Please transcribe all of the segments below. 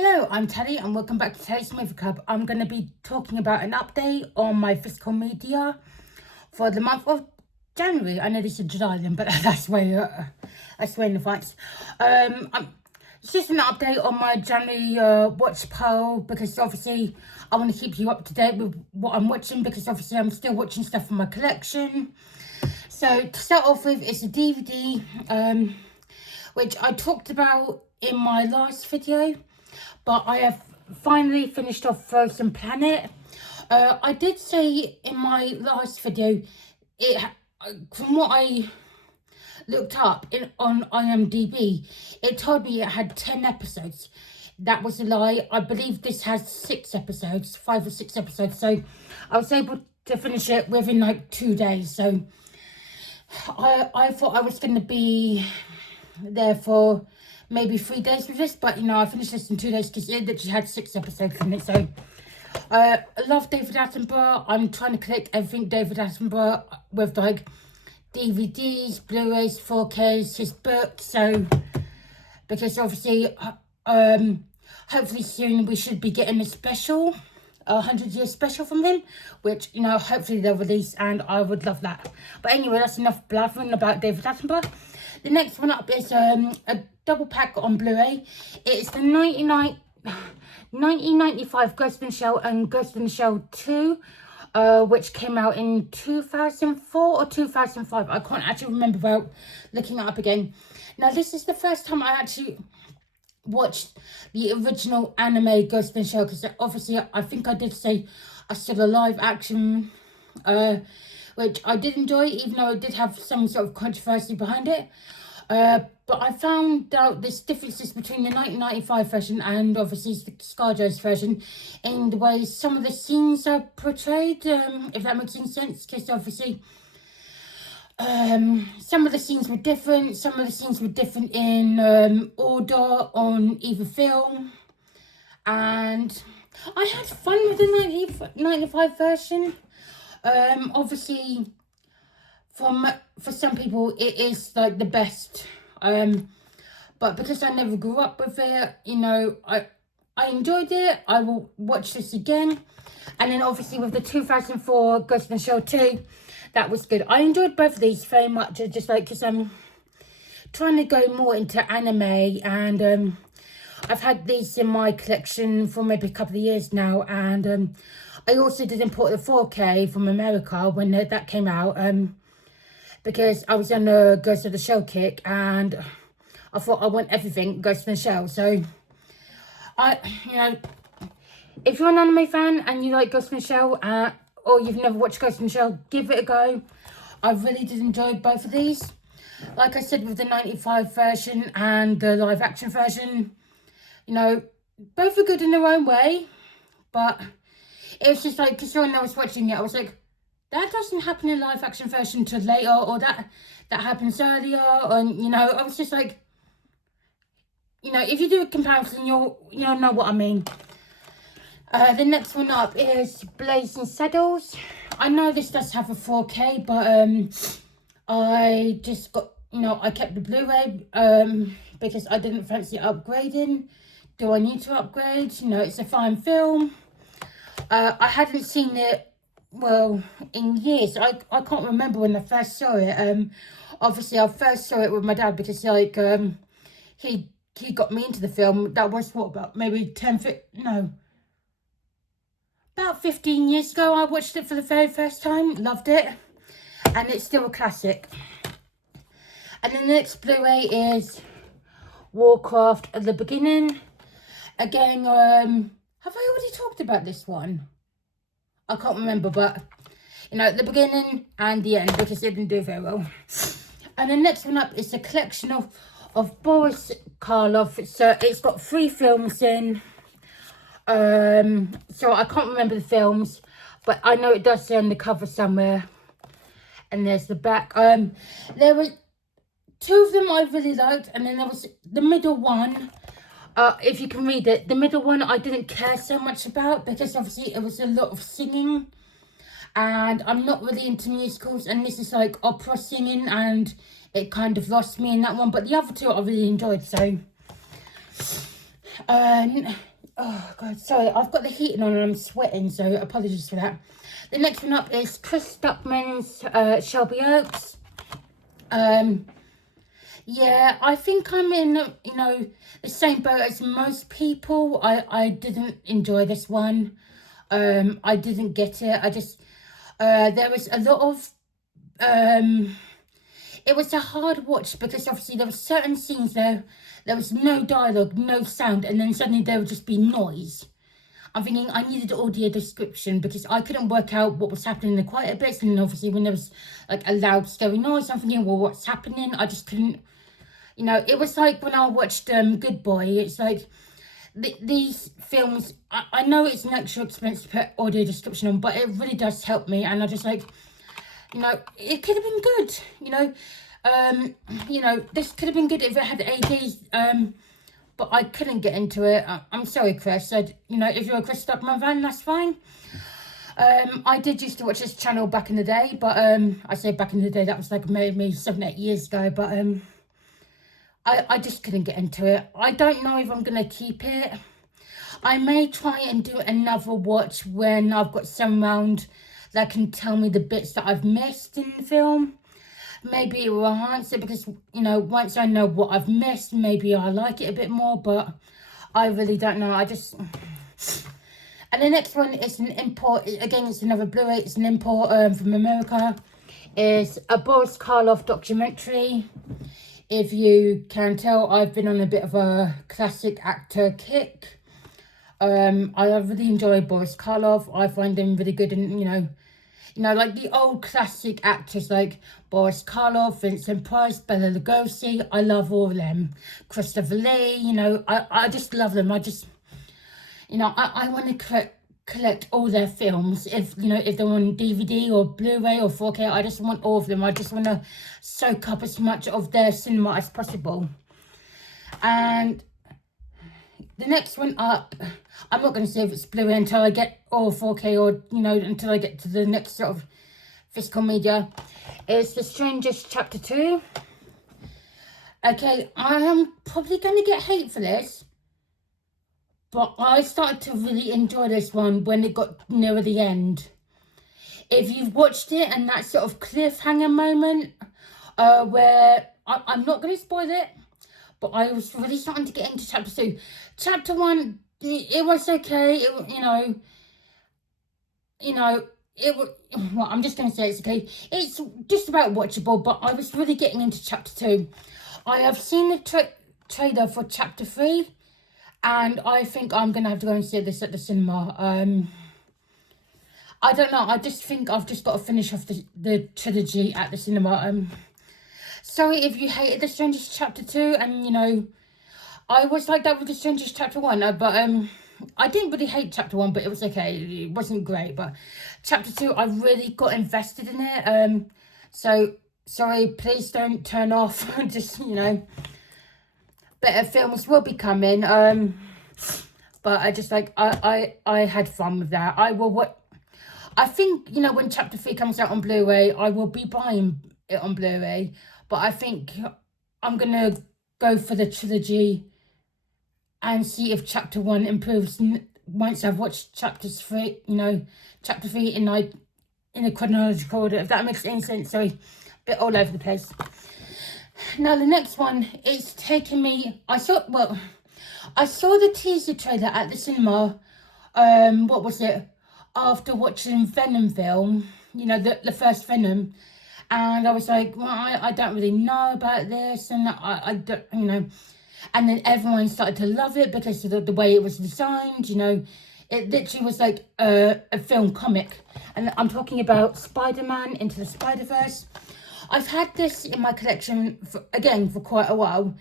Hello, I'm Teddy and welcome back to Teddy's Movie Club. I'm going to be talking about an update on my physical media for the month of January. I know this is July then, but that's way in advance. It's just an update on my January watch poll because obviously I want to keep you up to date with what I'm watching because obviously I'm still watching stuff from my collection. So to start off with, it's a DVD which I talked about in my last video. But I have finally finished off Frozen Planet. I did say in my last video, from what I looked up on IMDb, it told me it had 10 episodes. That was a lie. I believe this has 6 episodes, 5 or 6 episodes. So I was able to finish it within like 2 days. So I thought I was going to be there for maybe 3 days with this, but I finished this in 2 days because it literally had 6 episodes in it. So I love David Attenborough. I'm trying to collect everything David Attenborough with like DVDs, Blu-rays, 4Ks, his books. So because obviously hopefully soon we should be getting a special, a 100-year special from him, which hopefully they'll release, and I would love that. But anyway, that's enough blathering about David Attenborough. The next one up is a double pack on Blu-ray. It's the 1995 Ghost in the Shell and Ghost in the Shell 2, which came out in 2004 or 2005. I can't actually remember without looking it up again. Now, this is the first time I actually watched the original anime Ghost in the Shell, because obviously I think I did say I saw the live action, which I did enjoy, even though it did have some sort of controversy behind it. But I found out there's differences between the 1995 version and obviously the ScarJo's version in the way some of the scenes are portrayed, if that makes any sense, because obviously some of the scenes were different, some of the scenes were different in order on either film, and I had fun with the 1995 version. Obviously for some people it is like the best, but because I never grew up with it, I enjoyed it. I will watch this again. And then obviously with the 2004 Ghost in the Shell 2, that was good. I enjoyed both of these very much, just like because I'm trying to go more into anime, and I've had these in my collection for maybe a couple of years now, and I also did import the 4K from America when that came out, because I was on the Ghost of the Shell kick, and I thought I want everything Ghost in the Shell. So if you're an anime fan and you like Ghost in the Shell, or you've never watched Ghost in the Shell, give it a go. I really did enjoy both of these. Like I said, with the 95 version and the live action version, both are good in their own way, but it was just like, because when I was watching it, I was like, that doesn't happen in live action version till later, or that happens earlier, and I was just like, if you do a comparison, you'll know what I mean. The next one up is Blazing Saddles. I know this does have a 4K, but I just got, I kept the Blu-ray because I didn't fancy upgrading. Do I need to upgrade? It's a fine film. I hadn't seen it, well, in years. I can't remember when I first saw it. Obviously, I first saw it with my dad because, he got me into the film. That was, about maybe about 15 years ago, I watched it for the very first time. Loved it. And it's still a classic. And the next Blu-ray is Warcraft at the Beginning. Again, have I already talked about this one? I can't remember, but, at the beginning and the end, because it didn't do very well. And the next one up is a collection of Boris Karloff. So it's got 3 films in. So I can't remember the films, but I know it does say on the cover somewhere. And there's the back. There were 2 of them I really liked, and then there was the middle one. If you can read it, the middle one I didn't care so much about because obviously it was a lot of singing, and I'm not really into musicals, and this is like opera singing, and it kind of lost me in that one. But the other 2 I really enjoyed. So Oh god, sorry, I've got the heating on and I'm sweating, so apologies for that. The next one up is Chris Stuckman's Shelby Oaks. Yeah, I think I'm in, the same boat as most people. I didn't enjoy this one. I didn't get it. There was a lot of, it was a hard watch because obviously there were certain scenes there was no dialogue, no sound, and then suddenly there would just be noise. I'm thinking I needed audio description because I couldn't work out what was happening in the quieter bits, and obviously when there was like a loud scary noise, I'm thinking, well, what's happening? I just couldn't, it was like when I watched Good Boy. It's like these films, I know it's an extra expense to put audio description on, but it really does help me, and I just like, it could have been good, this could have been good if it had ADs, but I couldn't get into it. I'm sorry, Chris. If you're a Chris Stuckman fan, that's fine. I did used to watch this channel back in the day, but I say back in the day, that was like maybe 7-8 years ago, but I just couldn't get into it. I don't know if I'm going to keep it. I may try and do another watch when I've got someone around that can tell me the bits that I've missed in the film. Maybe it will enhance it because, once I know what I've missed, maybe I'll like it a bit more, but I really don't know. And the next one is an import. Again, it's another Blu-ray. It's an import from America. It's a Boris Karloff documentary. If you can tell, I've been on a bit of a classic actor kick. I really enjoy Boris Karloff. I find him really good, and like the old classic actors like Boris Karloff, Vincent Price, Bela Lugosi. I love all of them. Christopher Lee. I just love them. I want to collect all their films. If they're on DVD or Blu-ray or 4K, I just want all of them. I just want to soak up as much of their cinema as possible. And the next one up, I'm not going to say if it's Blu-ray until I get all 4K or, until I get to the next sort of physical media. It's The Strangest Chapter 2. Okay, I am probably going to get hate for this, but I started to really enjoy this one when it got nearer the end. If you've watched it and that sort of cliffhanger moment where, I'm not going to spoil it, but I was really starting to get into Chapter 2. Chapter 1, it was okay. I'm just going to say it's okay. It's just about watchable, but I was really getting into Chapter 2. I have seen the trailer for Chapter 3, and I think I'm going to have to go and see this at the cinema. I don't know. I just think I've just got to finish off the trilogy at the cinema. Sorry if you hated The Strangest Chapter 2, and, I was like that with The Strangest Chapter 1, but I didn't really hate Chapter 1, but it was okay. It wasn't great, but Chapter 2, I really got invested in it. So, sorry, please don't turn off. Just, better films will be coming. But I just, I had fun with that. I think, when Chapter 3 comes out on Blu-ray, I will be buying it on Blu-ray. But I think I'm going to go for the trilogy and see if Chapter 1 improves once I've watched Chapter 3 in a chronological order, if that makes any sense. Sorry, a bit all over the place. Now, the next one is taking me... I saw the teaser trailer at the cinema, what was it, after watching Venom film, the first Venom. And I was like, well, I don't really know about this, and I don't, and then everyone started to love it because of the way it was designed, It literally was like a film comic. And I'm talking about Spider-Man Into the Spider-Verse. I've had this in my collection, for quite a while.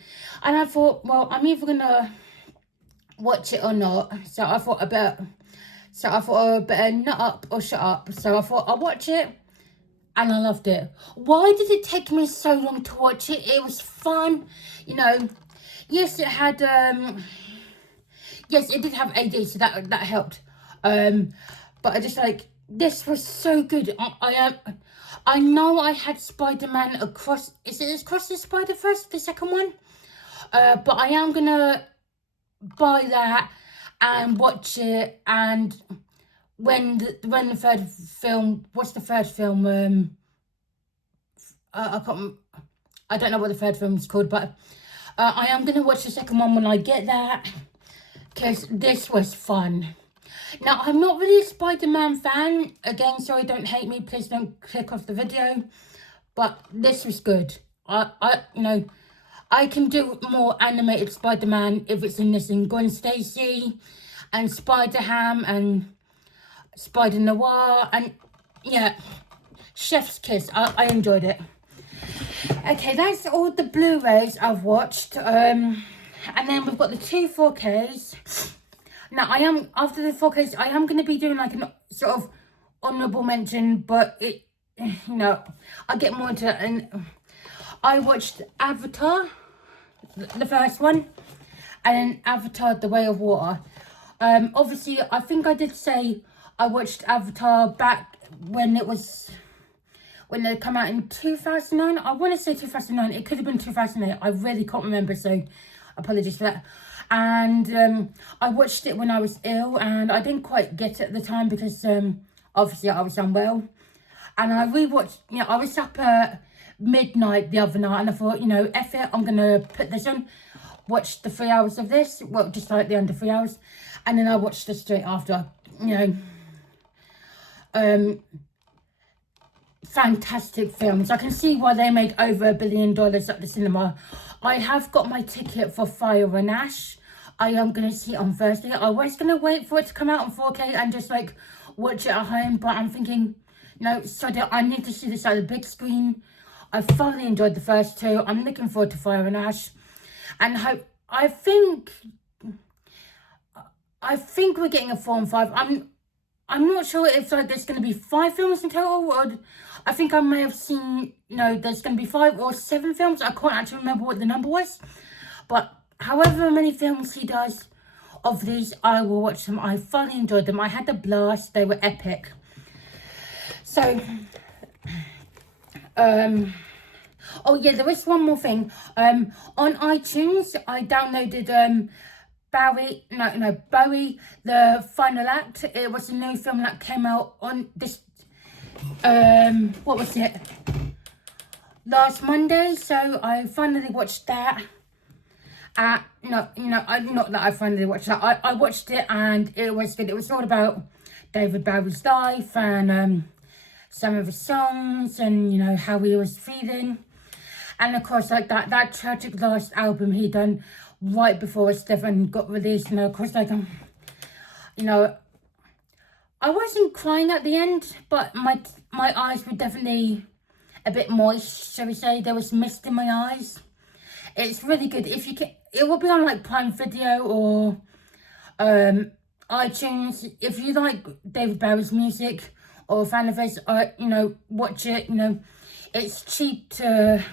And I thought, well, I'm either going to watch it or not. So I thought I better nut up or shut up. So I thought I'll watch it. And I loved it. Why did it take me so long to watch it? It was fun. Yes, it had... yes, it did have AD, so that helped. But I just this was so good. I know I had Spider-Man Across... Is it Across the Spider-Verse, the second one? But I am going to buy that and watch it. And when the third film, what's the third film? I don't know what the third film is called, but I am gonna watch the second one when I get that, because this was fun. Now, I'm not really a Spider-Man fan. Again, sorry, don't hate me. Please don't click off the video. But this was good. I can do more animated Spider-Man if it's in this, in Gwen Stacy and Spider-Ham and Spider-Noir, and yeah, Chef's Kiss. I enjoyed it. Okay, that's all the Blu-rays I've watched. And then we've got the 2 4Ks. Now, after the 4Ks, I am going to be doing like an sort of honourable mention, but I'll get more into it. And I watched Avatar, the first one, and then Avatar, The Way of Water. Obviously, I think I did say I watched Avatar back when they come out in 2009. I want to say 2009. It could have been 2008. I really can't remember, so apologies for that. And I watched it when I was ill, and I didn't quite get it at the time because obviously I was unwell. And I rewatched, I was up at midnight the other night, and I thought, F it, I'm going to put this on. Watched the 3 hours of this, well, just slightly under 3 hours. And then I watched this straight after, fantastic films. I can see why they made over $1 billion at the cinema. I have got my ticket for Fire and Ash. I am going to see it on Thursday. I was going to wait for it to come out on 4K and just like watch it at home, but I'm thinking, no, sorry, I need to see this at the big screen. I thoroughly enjoyed the first 2. I'm looking forward to Fire and Ash, and I think we're getting a 4 and 5. I'm not sure if there's going to be 5 films in total, or I think I may have seen, there's going to be 5 or 7 films. I can't actually remember what the number was. But however many films he does of these, I will watch them. I thoroughly enjoyed them. I had a blast. They were epic. So, oh yeah, there was one more thing. On iTunes, I downloaded Bowie, the Final Act. It was a new film that came out on this, what was it? Last Monday. So I finally watched that. Not that I finally watched that. I watched it and it was good. It was all about David Bowie's life and some of his songs and how he was feeling. And of course, like that tragic last album he done right before his death and got released. Of course, like I wasn't crying at the end, but my eyes were definitely a bit moist, shall we say. There was mist in my eyes. It's really good. If you can, it will be on like Prime Video or iTunes. If you like David Bowie's music or a fan of his, watch it. It's cheap to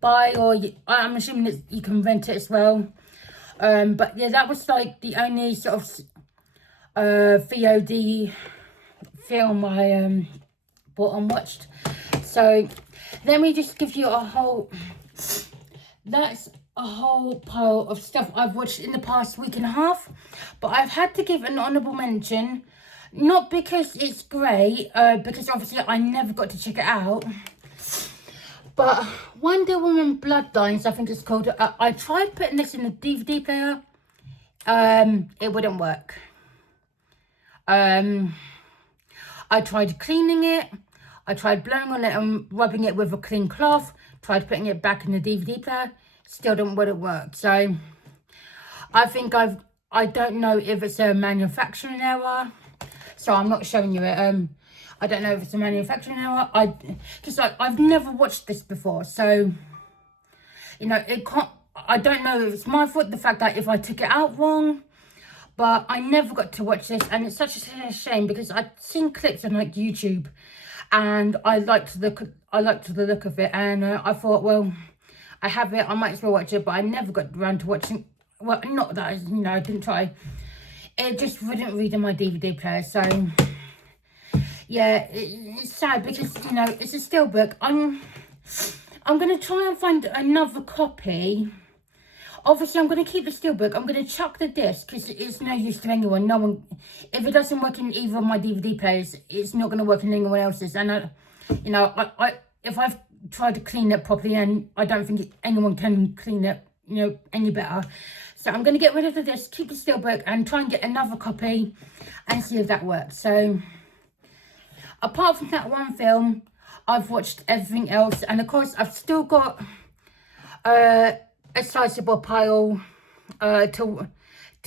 buy, or I'm assuming that you can rent it as well. But yeah, that was like the only sort of VOD film I bought and watched. So let me just give you that's a whole pile of stuff I've watched in the past week and a half. But I've had to give an honourable mention, not because it's great, because obviously I never got to check it out, but Wonder Woman Bloodlines, I think it's called. I tried putting this in the DVD player. It wouldn't work. I tried cleaning it. I tried blowing on it and rubbing it with a clean cloth. Tried putting it back in the DVD player. Still wouldn't work. So I think I don't know if it's a manufacturing error. So I'm not showing you it. I don't know if it's a manufacturing error. Because I've never watched this before. So, it can't, I don't know if it's my fault, the fact that if I took it out wrong. But I never got to watch this. And it's such a shame because I'd seen clips on like YouTube. And I liked the look of it. And I thought, well, I have it. I might as well watch it. But I never got around to watching. Well, not that, I didn't try. It just wouldn't read in my DVD player. So, yeah, it's sad because, it's a steelbook. I'm going to try and find another copy Obviously, I'm going to keep the steelbook. I'm going to chuck the disc because it's no use to anyone. No one, if it doesn't work in either of my DVD players, it's not going to work in anyone else's. And if I've tried to clean it properly, and I don't think anyone can clean it, any better. So I'm going to get rid of the disc, keep the steelbook, and try and get another copy, and see if that works. So, apart from that one film, I've watched everything else, and of course, I've still got a sizable pile to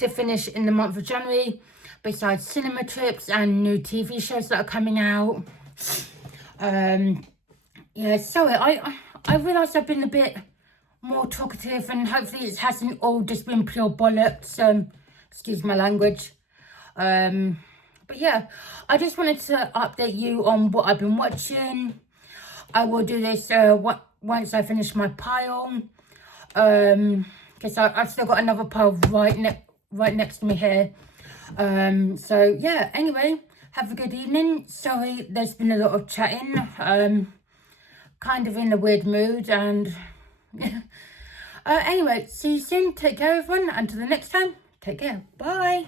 finish in the month of January, besides cinema trips and new TV shows that are coming out. Yeah, sorry, I realise I've been a bit more talkative, and hopefully it hasn't all just been pure bollocks. Excuse my language. But yeah, I just wanted to update you on what I've been watching. I will do this once I finish my pile. Because I've still got another pile right next to me here. So yeah, anyway, have a good evening. Sorry, there's been a lot of chatting. Kind of in a weird mood, and anyway, see you soon. Take care, everyone. Until the next time, take care. Bye.